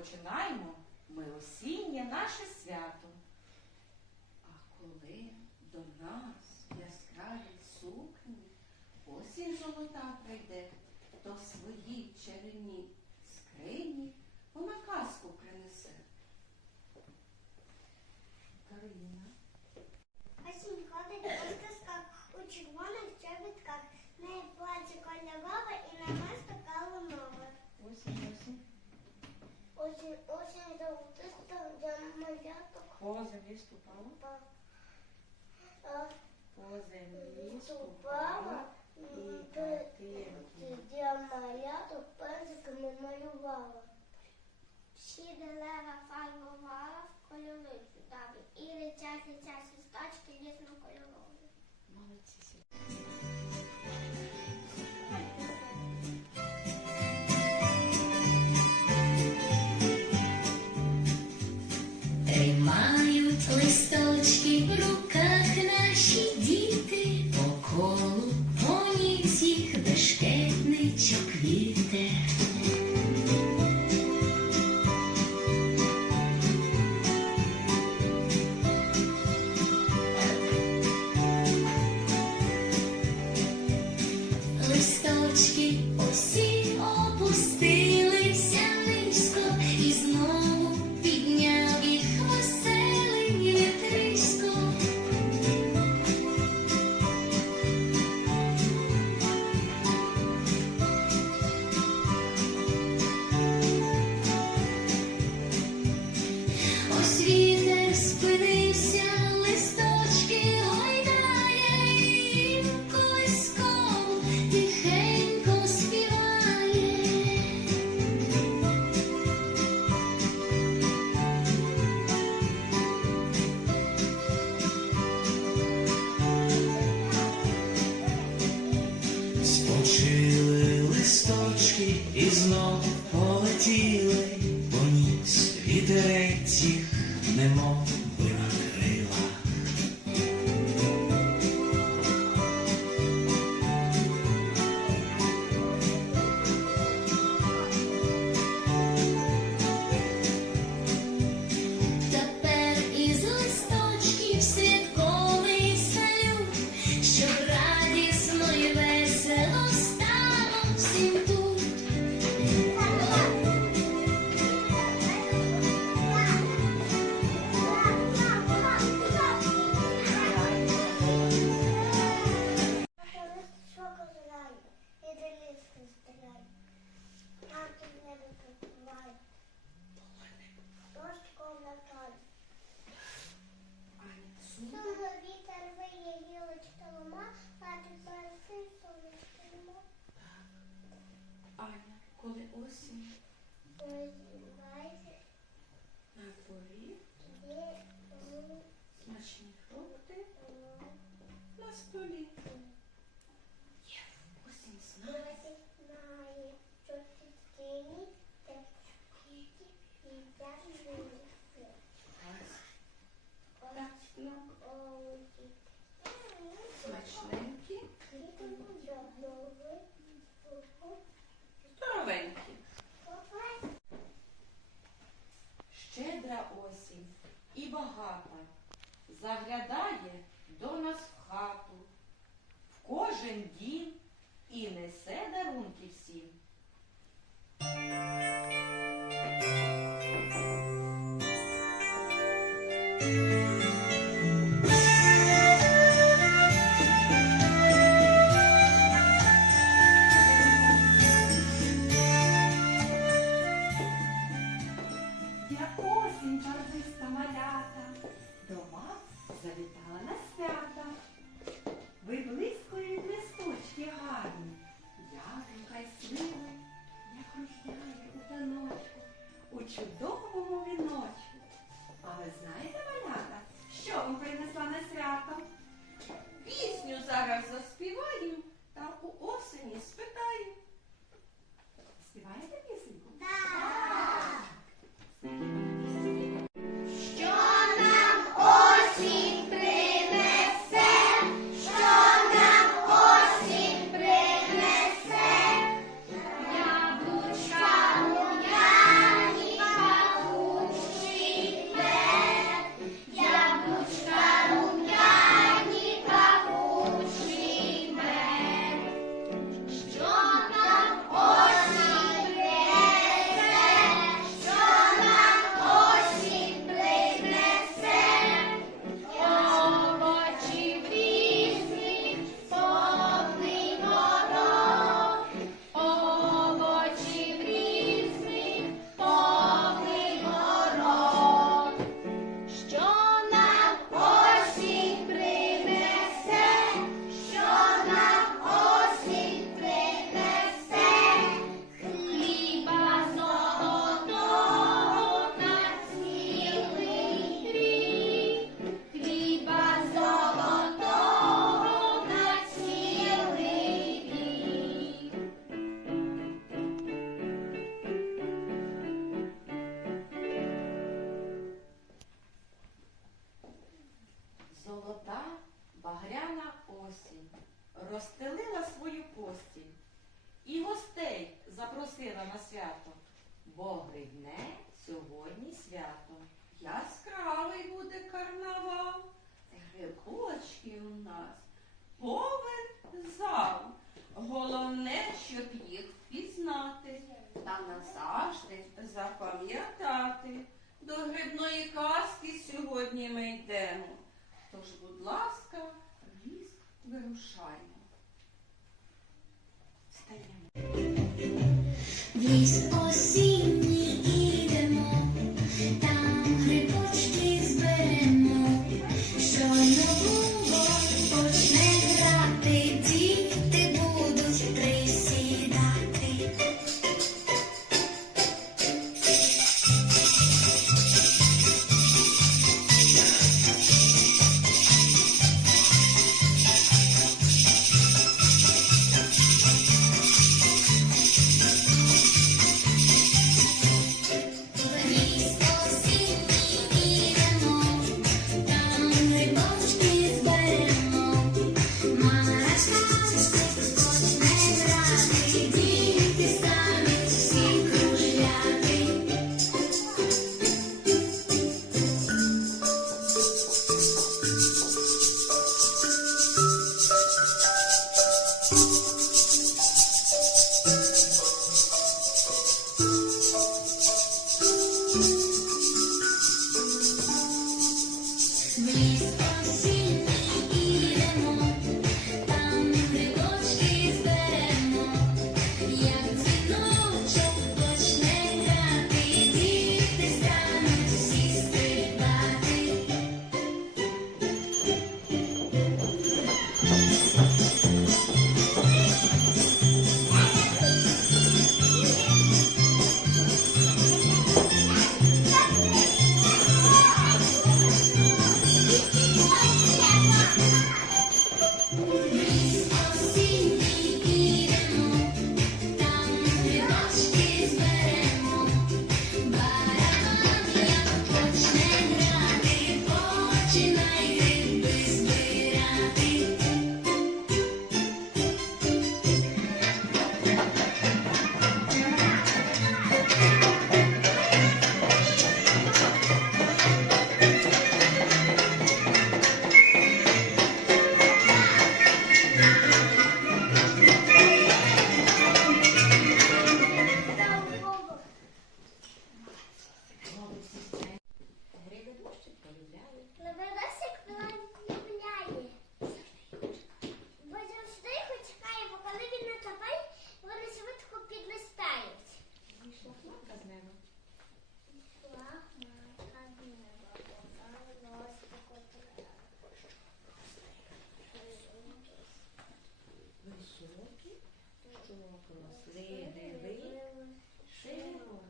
розпочинаємо ми осіннє наше свято. А коли до нас яскраві сукні осінь золота прийде, то свої чарівні скрині вона казку принесе. Карина. Осінь ходить по сказках у червоних чобітках, не плаче кольорова і на Осінь, осінь золотиста, я маляток По землі ступала, па- по землі ступала, і картинки. я маляток пензиками малювала. Всі дерева фарбувала в кольори чудові. І летять, летять листочки різнокольорові. Молодці. Листочки в Сумно вітер виє, гілочка лома, тепер син сонечко Так. Аня, коли осінь Розівається, на дворі, смачні фрукти ну, на столі. Є осінь знає. Осінь знає, що тіні, та квіті, їдять люди. Так, ну, Овочі. смачненькі, Квіти доброві, здоровенькі. Щедра осінь і багата заглядає до нас в хату, в кожен дім і несе дарунки всім. Головне, щоб їх впізнати та назавжди запам'ятати. До грибної казки сьогодні ми йдемо. Тож, будь ласка, в ліс вирушаємо. Встаємо. Вісь осінь. please. Широко носили диви, широко.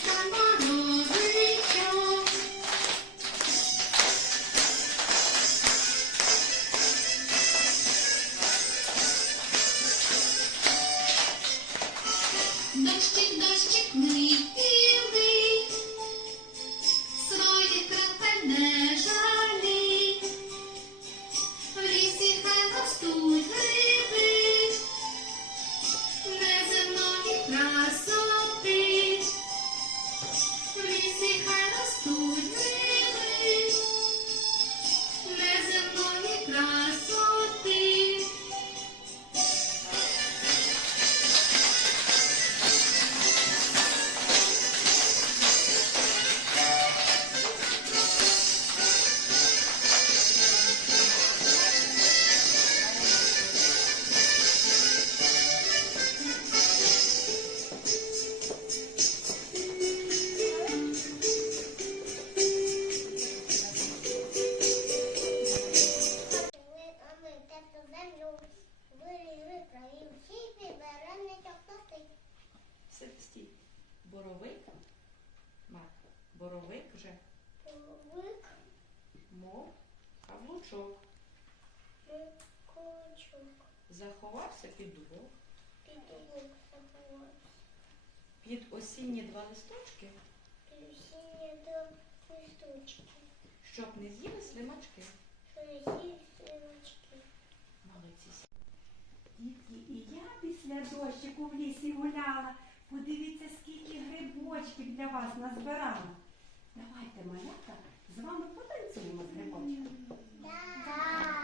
Thank you. Заховався під дубок. підлук, забор, Під осінні два листочки, півсіння до листочки, щоб не з'їли слимачки. що є сирочки. Молодці. Дітки, і я після дощику в лісі гуляла. Подивіться, скільки грибочків для вас назбирала. Давайте, малята, з вами потанцюємо з грибочками. Так,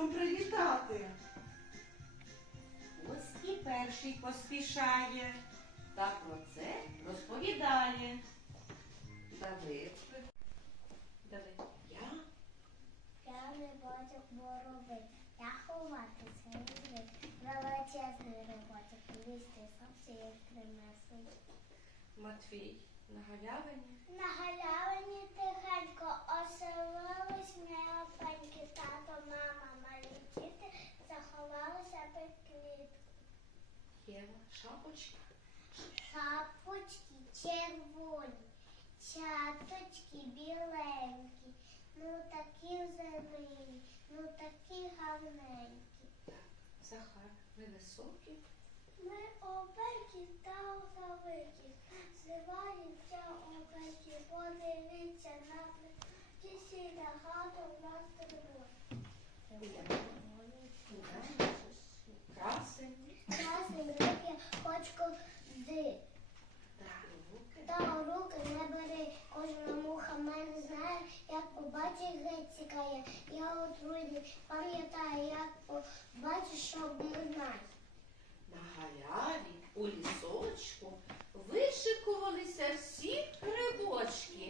святом привітати. Ось і перший поспішає. Та про це розповідає. Давид. Давид. Я? Я не бачу борови. Я ховатися люблю. Величезний роботик. Лізти совсі як принесли. Матвій. На галявині. На галявині тихенько оселились неопеньки. Тато, мама, малі діти заховалися під клітку. Єва. Шапочка. Шапочки червоні, чаточки біленькі, ну такі зелені, ну такі гарненькі. Захар. Ви високі. Ми опеки та великі, зриваються опеки, подивіться на сіля хату в нас тривога. Красень. Красний руки, очко ди. Та руки не бери, кожна муха мене знає, як побачить геть цікає. Я отруйний, пам'ятаю, як побачиш, щоб не знає. На галяві у лісочку вишикувалися всі грибочки.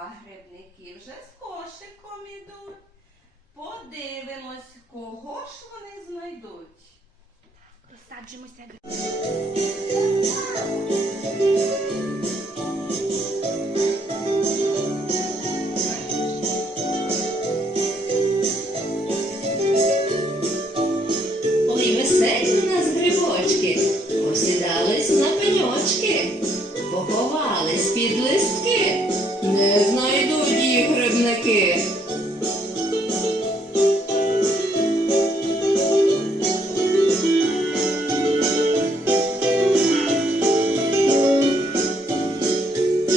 а грибники вже з кошиком ідуть. Подивимось, кого ж вони знайдуть. Розсаджуємося. Ой, веселі у нас грибочки, посідались на пеньочки, поховались під листки, грибники.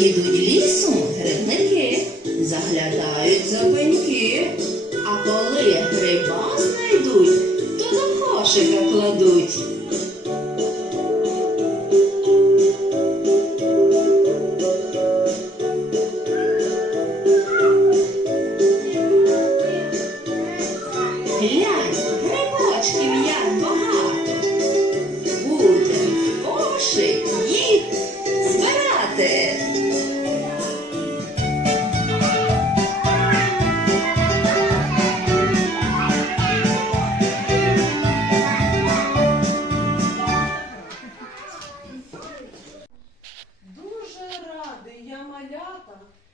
Ідуть лісом грибники, заглядають за пеньки, а коли гриба знайдуть, то до кошика кладуть.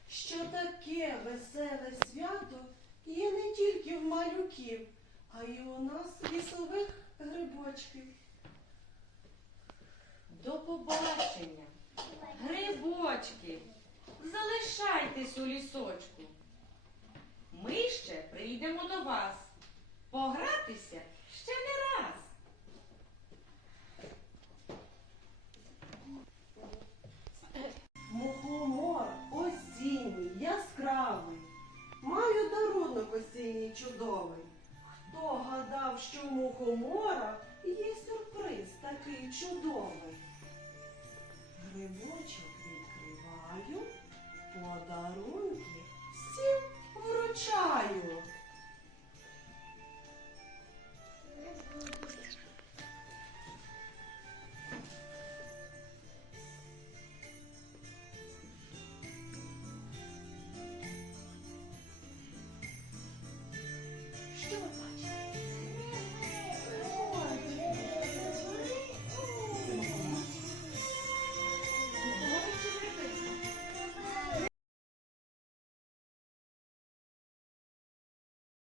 Що таке веселе свято є не тільки в малюків, а й у нас лісових грибочків. До побачення. Грибочки, залишайтесь у лісочку. Ми ще прийдемо до вас. Погратися ще не раз. Мухомор осінній, яскравий. Маю дарунок осінній чудовий. Хто гадав, що мухомора є сюрприз такий чудовий? Грибочок відкриваю, подарунки всім вручаю.